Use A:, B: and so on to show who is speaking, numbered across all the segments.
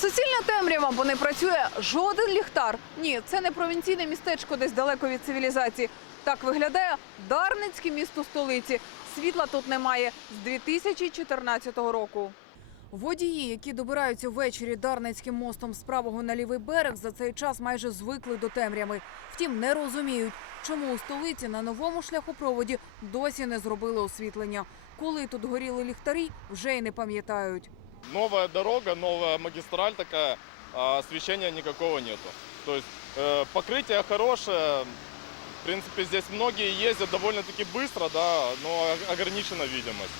A: Суцільна темрява, бо не працює жоден ліхтар. Ні, це не провінційне містечко десь далеко від цивілізації. Так виглядає Дарницьке місто столиці. Світла тут немає з 2014 року.
B: Водії, які добираються ввечері Дарницьким мостом з правого на лівий берег, за цей час майже звикли до темряви. Втім, не розуміють, чому у столиці на новому шляхопроводі досі не зробили освітлення. Коли тут горіли ліхтарі, вже й не пам'ятають.
C: Новая дорога, новая магистраль такая, а освещения никакого нету. То есть э, покрытие хорошее, в принципе, здесь многие ездят довольно-таки быстро, да, но ограничена видимость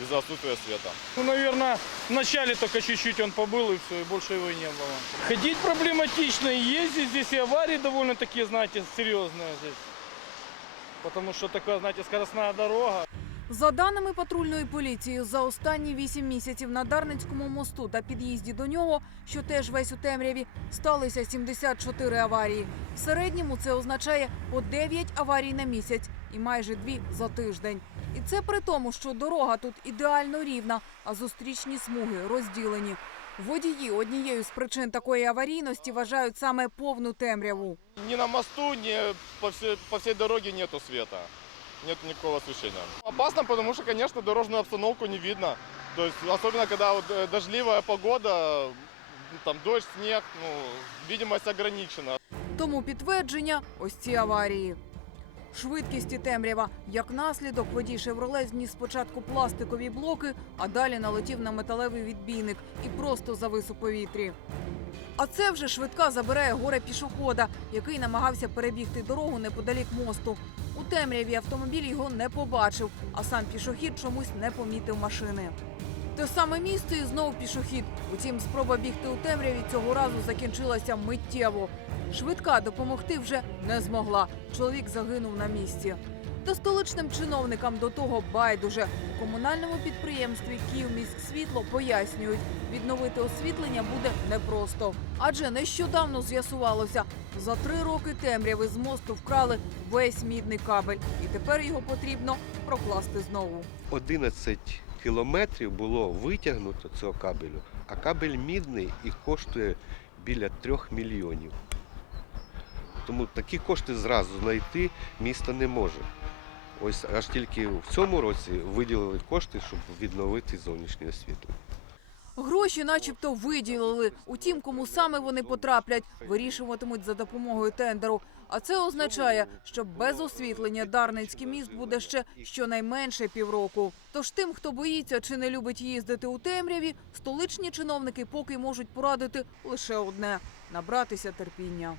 C: из-за отсутствия света.
D: Ну, наверное, в начале только чуть-чуть он побыл, и все, и больше его не было. Ходить проблематично, и ездить здесь, и аварии довольно-таки, знаете, серьезные здесь. Потому что такая, знаете, скоростная дорога.
B: За даними патрульної поліції, за останні вісім місяців на Дарницькому мосту та під'їзді до нього, що теж весь у темряві, сталися 74 аварії. В середньому це означає по 9 аварій на місяць і майже дві за тиждень. І це при тому, що дорога тут ідеально рівна, а зустрічні смуги розділені. Водії однією з причин такої аварійності вважають саме повну темряву.
C: Ни на мосту, ни по по всей дороге нету света. Нет никакого освещения. Опасно, потому что, конечно, дорожную обстановку не видно. То есть, особенно когда вот э, дождливая погода, там дождь, снег, ну, видимость ограничена.
B: Тому підтвердження ось ці аварії. Швидкість і темрява. Як наслідок, водій «Шевроле» зніс спочатку пластикові блоки, а далі налетів на металевий відбійник і просто завис у повітрі. А це вже швидка забирає горе пішохода, який намагався перебігти дорогу неподалік мосту. У темряві автомобіль його не побачив, а сам пішохід чомусь не помітив машини. Те саме місце і знов пішохід. Утім, спроба бігти у темряві цього разу закінчилася миттєво. Швидка допомогти вже не змогла. Чоловік загинув на місці. Та столичним чиновникам до того байдуже. У комунальному підприємстві «Київміськсвітло» пояснюють, відновити освітлення буде непросто. Адже нещодавно з'ясувалося, за три роки темряви з мосту вкрали весь мідний кабель, і тепер його потрібно прокласти знову.
E: 11 кілометрів було витягнуто цього кабелю, а кабель мідний і коштує біля 3 мільйонів. Тому такі кошти зразу знайти місто не може. Ось аж тільки в цьому році виділили кошти, щоб відновити зовнішнє освітлення.
B: Гроші, начебто, виділили. Утім, кому саме вони потраплять, вирішуватимуть за допомогою тендеру. А це означає, що без освітлення Дарницький міст буде ще щонайменше півроку. Тож тим, хто боїться чи не любить їздити у темряві, столичні чиновники поки можуть порадити лише одне набратися терпіння.